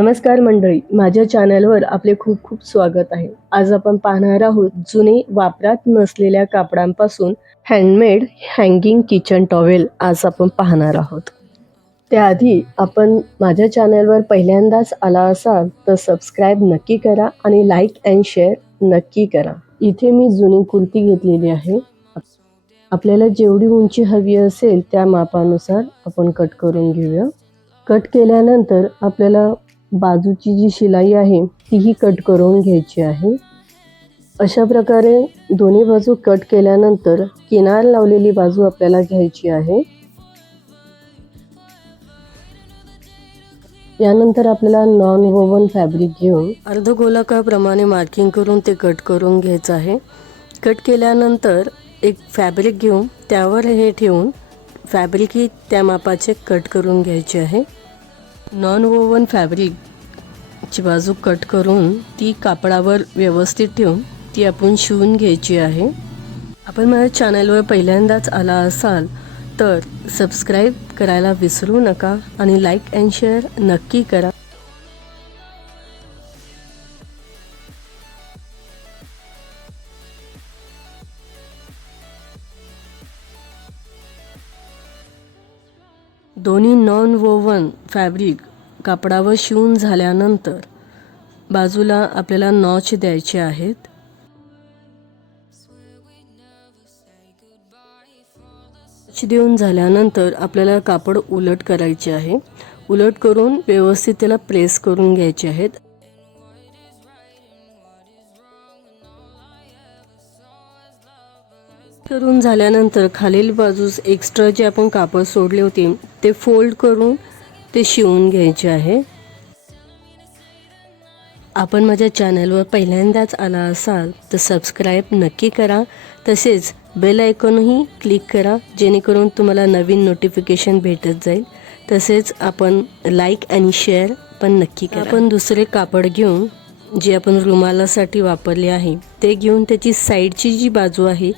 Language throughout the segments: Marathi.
नमस्कार मंडळी, माझ्या चॅनलवर आपले खूप खूप स्वागत आहे। आज आपण पाहणार आहोत जुने वापरात नसलेल्या कापडांपासून हँडमेड हँगिंग किचन टॉवेल आज आपण पाहणार आहोत। त्याआधी आपण माझ्या चॅनलवर पहिल्यांदाच आला असाल तर सबस्क्राइब नक्की करा आणि लाईक अँड शेअर नक्की करा। इथे मी जुनी कुर्ती घेतलेली आहे। आपल्याला जेवढी उंची हवी असेल त्या मापानुसार आपण कट करून घेऊया। कट केल्यानंतर आपल्याला बाजूची जी शिलाई आहे तीही कट करून घ्यायची आहे। अशा प्रकारे दोन्ही बाजू कट केल्यानंतर किनार लावलेली बाजू आपल्याला घ्यायची आहे। यानंतर आपल्याला नॉन वोवन फॅब्रिक घेऊन अर्धगोलाकाराप्रमाणे मार्किंग करून ते कट करून घ्यायचं आहे। कट केल्यानंतर एक फॅब्रिक घेऊन त्यावर हे ठेवून फॅब्रिक ही त्या मापाचे कट करून घ्यायचे आहे। नॉन वोवन फॅब्रिकची बाजू कट करून ती कापडावर व्यवस्थित ठेवून ती आपण शिवून घ्यायची आहे। आपण माझ्या चॅनलवर पहिल्यांदाच आला असाल तर सबस्क्राइब करायला विसरू नका आणि लाईक अँड शेअर नक्की करा। दोन्ही नॉन वोवन फॅब्रिक कापडावर शिवून झाल्यानंतर बाजूला आपल्याला नॉच द्यायचे आहेत। नॉच देऊन झाल्यानंतर आपल्याला कापड उलट करायचे आहे। उलट करून व्यवस्थित त्याला प्रेस करून घ्यायचे आहेत। करून झाल्यानंतर खालील बाजूस एक्स्ट्रा जे आपण कापड सोडले होते ते फोल्ड करून ते शिवून घ्यायचे आहे। आपण माझ्या चॅनलवर पहिल्यांदाच आला असाल तर सबस्क्राइब नक्की करा, तसेच बेल आयकॉनही क्लिक करा जेणेकरून तुम्हाला नवीन नोटिफिकेशन भेटत जाईल। तसेच आपण लाईक आणि शेअर पण नक्की करा। आपण दुसरे कापड घेऊन जे आपण रुमालासाठी वापरले आहे ते घेऊन त्याची साईडची जी बाजू आहे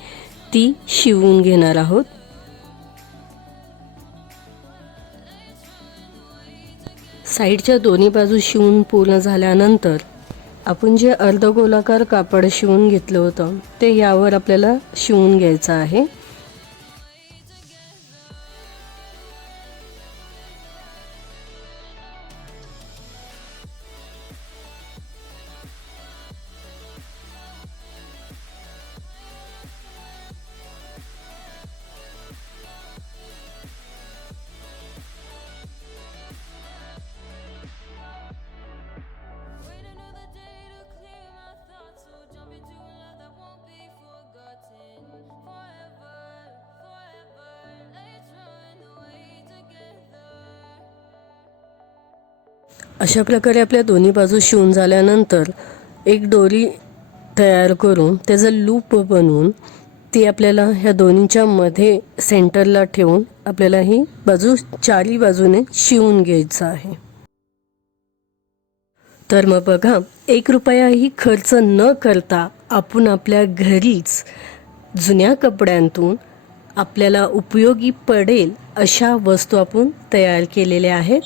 ती शिवून घेणार आहोत। साईडच्या दोन्ही बाजू शिवून पूर्ण झाल्यानंतर आपण जे अर्धगोलाकार कापड शिवून घेतलं होतं ते यावर आपल्याला शिवून घ्यायचं आहे। अशा प्रकारे आपल्या दोन्ही बाजू शिवून झाल्यानंतर एक दोरी तयार करून त्याचा लूप बनवून ती आपल्याला ह्या दोन्हीच्या मध्ये सेंटरला ठेवून आपल्याला ही बाजू चारी बाजूने शिवून घ्यायचं आहे। तर मग बघा, 1 रुपयाही खर्च न करता आपण आपल्या घरीच जुन्या कपड्यांतून आपल्याला उपयोगी पडेल अशा वस्तू आपण तयार केलेल्या आहेत।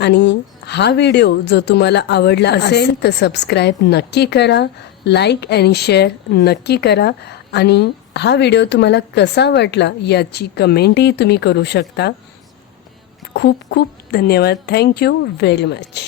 आणि हा व्हिडिओ जर तुम्हाला आवडला असेल तर सबस्क्राइब नक्की करा, लाईक आणि शेअर नक्की करा आणि हा व्हिडिओ तुम्हाला कसा वाटला याची कमेंटही तुम्ही करू शकता। खूप खूप धन्यवाद। Thank you very much.